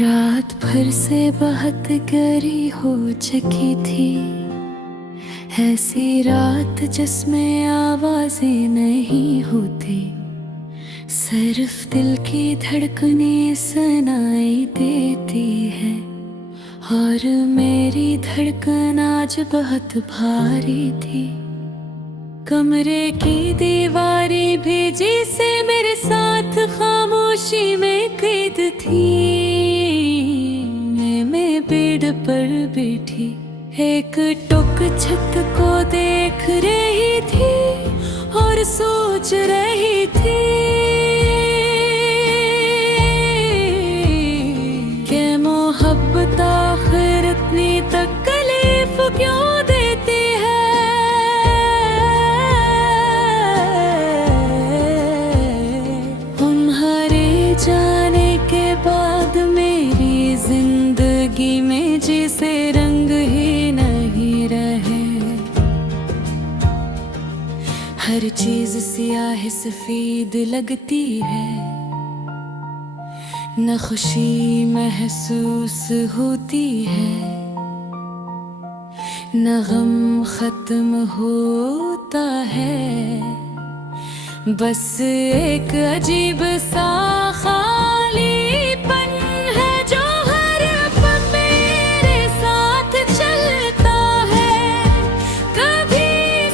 रात भर से बहुत गहरी हो चुकी थी, ऐसी रात जिसमें आवाजें नहीं होती, सिर्फ दिल की धड़कनें सुनाई देती है। और मेरी धड़कन आज बहुत भारी थी, कमरे की दीवारें भी जैसे मेरे साथ खामोशी में कैद थी। मैं बेड पर बैठी एक टुक छत को देख रही थी और सोच रही थी कि मोहब्बत आखिर इतनी तकलीफ क्यों देती है। तुम्हारे जाने के बाद मेरी जिंदगी में जैसे रंग ही नहीं रहे, हर चीज सियाह सफेद लगती है, न खुशी महसूस होती है, न गम खत्म होता है, बस एक अजीब सा खालीपन है जो हर पल मेरे साथ चलता है। कभी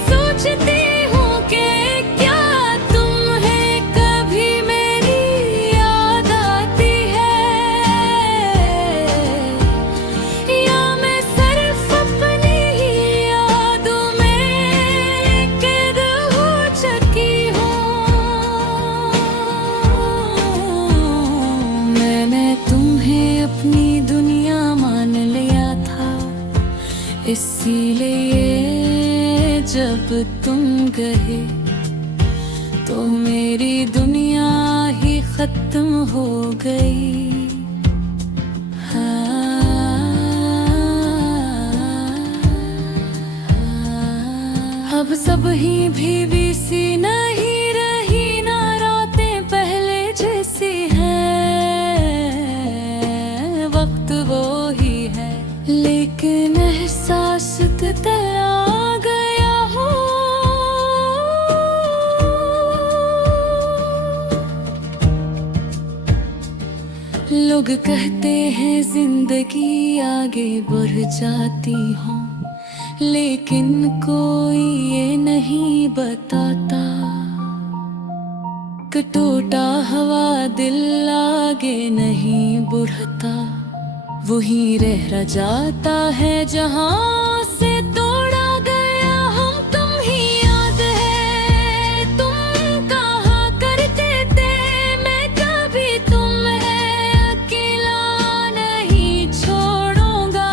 सोचती हूँ कि क्या तुम है, कभी मेरी याद आती है, या मैं सिर्फ अपनी ही यादों में कैद हो चुकी हूँ। मैंने तुम्हें अपनी दुनिया मान लिया था, इसीलिए जब तुम गए तो मेरी दुनिया ही खत्म हो गई। अब सब ही भीवी सी नहीं रही, ना रातें पहले जैसी हैं, वक्त वो ही है लेकिन एहसास तो आ गया हो। लोग कहते हैं जिंदगी आगे बढ़ जाती हूँ, लेकिन कोई ये नहीं बताता कि टूटा हुआ दिल आगे नहीं बढ़ता, वहीं रह जाता है जहाँ से तोड़ा गया हम। तुम ही याद है, तुम कहा करते थे मैं कभी तुम्हें अकेला नहीं छोड़ूंगा,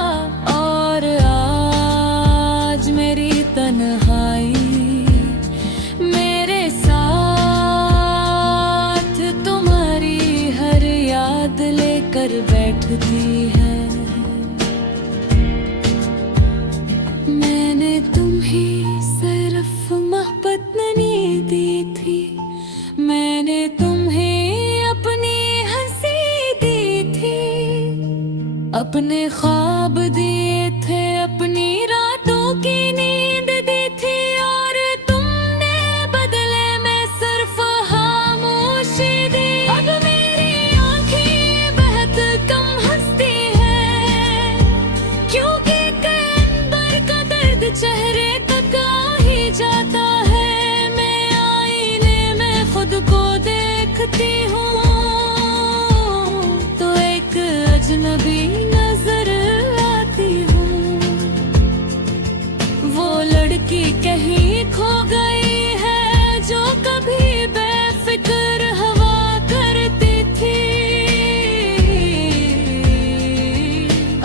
और आज मेरी तन्हाई मेरे साथ तुम्हारी हर याद लेकर बैठती है। मैंने तुम्हें सिर्फ मोहब्बत नहीं दी थी, मैंने तुम्हें अपनी हंसी दी थी, अपने ख्वाब दिए थे, अपनी रातों की नींद दी थी, और तुमने बदले में सिर्फ खामोशी दी। अब मेरी आंखें बहुत कम हंसती हैं, क्योंकि अंदर का दर्द चेहरे तक आ ही जाता है। मैं आईने में खुद को देखती हूँ तो एक अजनबी नजर आती हूँ। वो लड़की कहीं खो गई है जो कभी बेफिक्र हवा करती थी।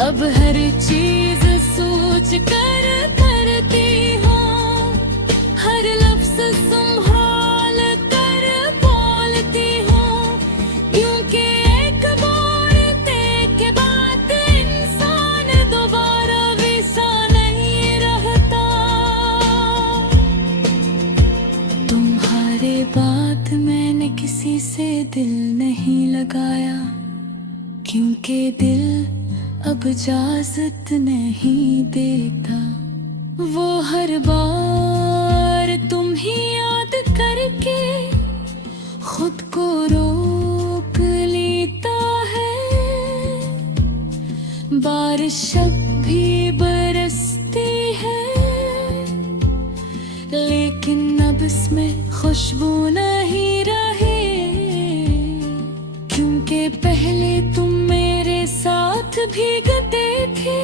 अब हर चीज सोच कर करती हूँ, हर किसी से दिल नहीं लगाया, क्योंकि दिल अब इजाजत नहीं देता। वो हर बार तुम ही याद करके खुद को रोक लेता है। बारिश अब भी बरसती है, लेकिन अब इसमें खुशबू नहीं रही, क्योंकि पहले तुम मेरे साथ भीगते थे,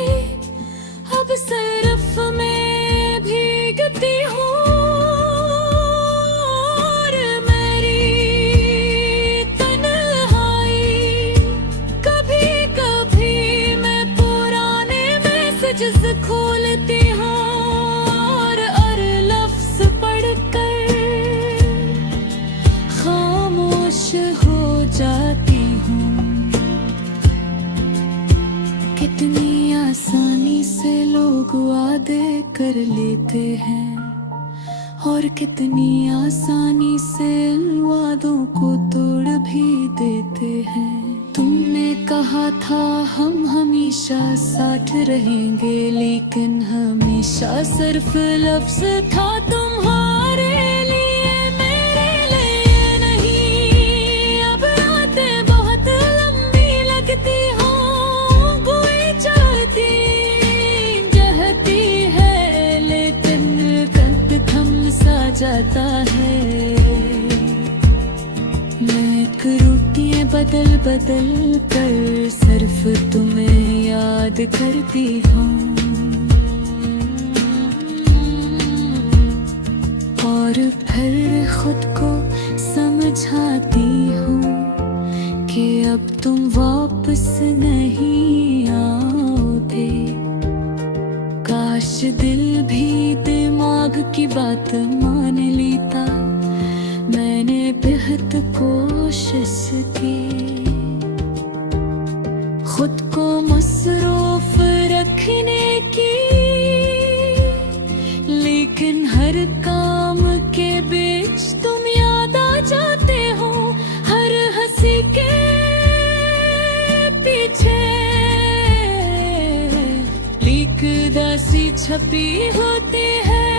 अब सिर्फ मैं भीगती हूँ। और मेरी तन्हाई, कभी कभी मैं पुराने मैसेजेस खोलती हूँ और लफ्ज पढ़कर खामोश हो जाती हूँ। कितनी आसानी से लोग वादे कर लेते हैं, और कितनी आसानी से इन वादों को तोड़ भी देते हैं। तुमने कहा था हम हमेशा साथ रहेंगे, लेकिन हमेशा सिर्फ लफ्ज था तुम्हारे लिए, मेरे लिए नहीं। अब रातें बहुत लंबी लगती हों, कोई चाहती जहती है, लेकिन कद थम सा जाता है। मैं एक रोटियां बदल बदल कर सिर्फ तुम्हें याद करती हूँ, और फिर खुद को समझाती हूँ कि अब तुम वापस नहीं आओगे। काश दिल भी दिमाग की बात मान लेता, मैंने बेहद कोशिश की खुद को मसरूफ रखने की, लेकिन हर काम के बीच तुम याद आ जाते हो, हर हंसी के पीछे लीक दासी छपी होती है।